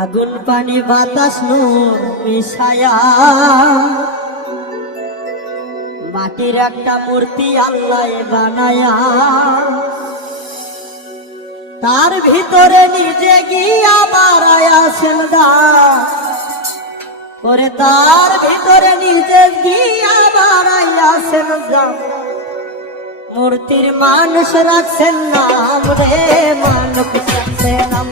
আগুন পানি বাতাস নূর মিশায়া মাটির একটা মূর্তি আল্লাহ বানায়া তার ভিতরে নিজে গিয়া বাড়ায়াছেন দান করে তার ভিতরে নিজে গিয়া বাড়াইয়াছেন দান মূর্তির মানুষ রাখছেন নাম রে মানুষ রাখছে নাম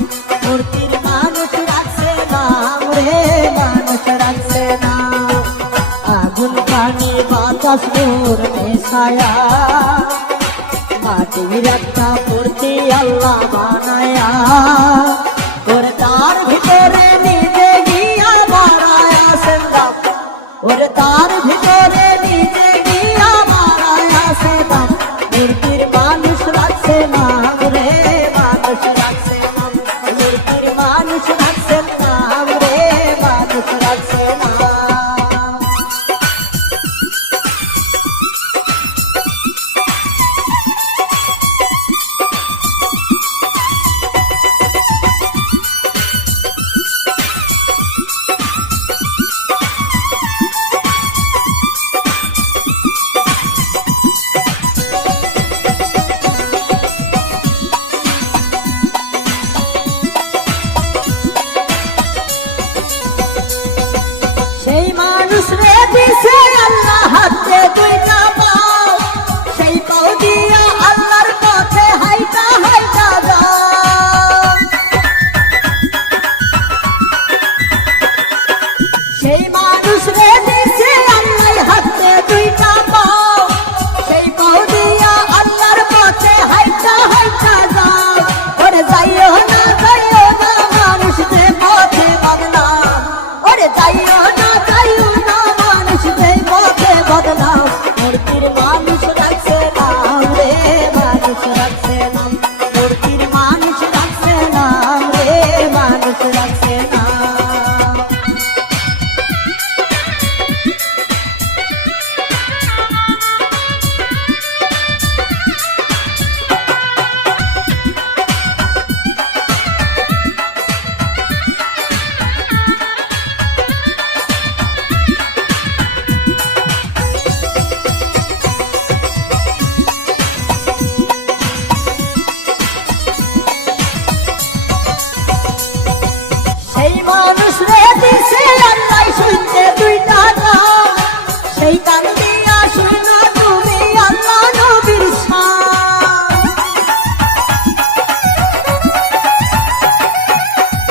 মূর্তির মানুষ রাখছে নাম রে মানুষ রাখছে নাম আগুন পানি বাতাস নূর মেশায়া মাটির একটা মূর্তি আল্লাহ বানায়া ওরে তার ভিতরে নিজে গিয়া বাড়ায়াছেন দাম ওরে তার ভিতরে নিজে গিয়া বাড়ায়াছেন দাম মূর্তির মানুষ রাখছে নাম রে মানুষ রাখছে নাম মূর্তির মানুষ রাখছে নাম রে মানুষ রাখছে নাম সেই মানুষ রে দিছে আল্লাহ হাতে দুইটা পাও সেই পাও দিয়া আল্লাহর পথে হাইটা হাইটা যাও সেই মানুষ রে দিছে আল্লাহ হাতে দুইটা পাও সেই পাও দিয়া আল্লাহর পথে হাইটা হাইটা যাও ওরে যাইও না মানুষ যে পথে বদনাম ওরে যাইও না মূর্তির মানুষ রাখছে নাম রে মানুষ রাখছে নাম মূর্তির মানুষ রাখছে নাম রে মানুষ রাখছে নাম মানুষ রে দিছে আল্লাহ শুনতে দুইটা গান সেই গান দিয়া শুনো তুমি আল্লাহ নবীর শান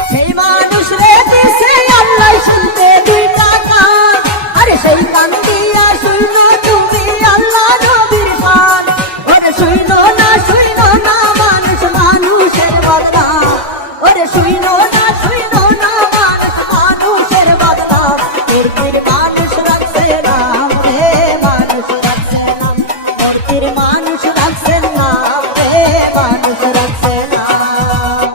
সেই মানুষ রে দিছে আল্লাহ শুনতে দুইটা গান আরে সেই গান দিয়া শুনো তুমি আল্লাহ নবীর শান ওরে শুনো না মানুষ মানুষের বদনাম ওরে শুনো না মূর্তির মানুষ রাখছে নাম রে মানুষ রাখছে নাম মূর্তির মানুষ রাখছে নাম রে মানুষ রাখছে নাম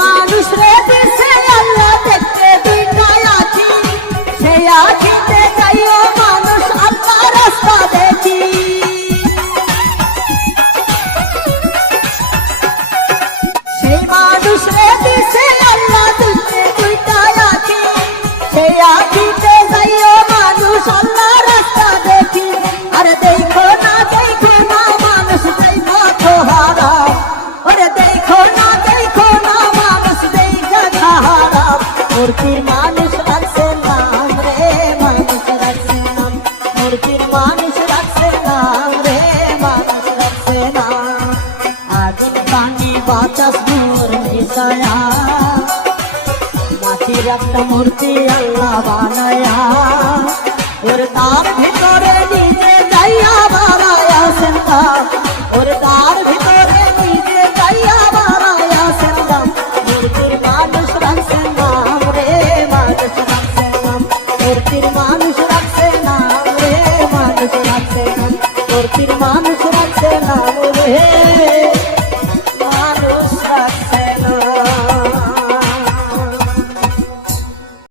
মানুষ রে দিছে আল্লাহ দেখতে দুইটা আঁখি সেই আঁখিতে যাইও মানুষ আল্লাহ রাস্তা দেখি সেই মানুষ রে দিছে আল্লাহ দেখতে দুইটা আঁখি সেই আঁখিতে যাইও মানুষ আল্লাহ রাস্তা দেখি আরে দেখো না মানুষ যাইবো তো হারাম ওরে দেখো না মূর্তির মানুষ রাখছে নাম রে মানুষ রাখছে নাম মূর্তির মানুষ রাখছে নাম রে মানুষ রাখছে নাম আগুন পানি বাতাস নূর মিশায়া মাটির একটা মূর্তি আল্লাহ বানায়া ওর তার ভিতরে নিজে যাইয়া বাড়ায়াছেন দাম ওর তার ভিতরে নিজে যাইয়া বাড়ায়াছেন দাম মূর্তির মানুষ রাখছেন নাম রে মানুষ হে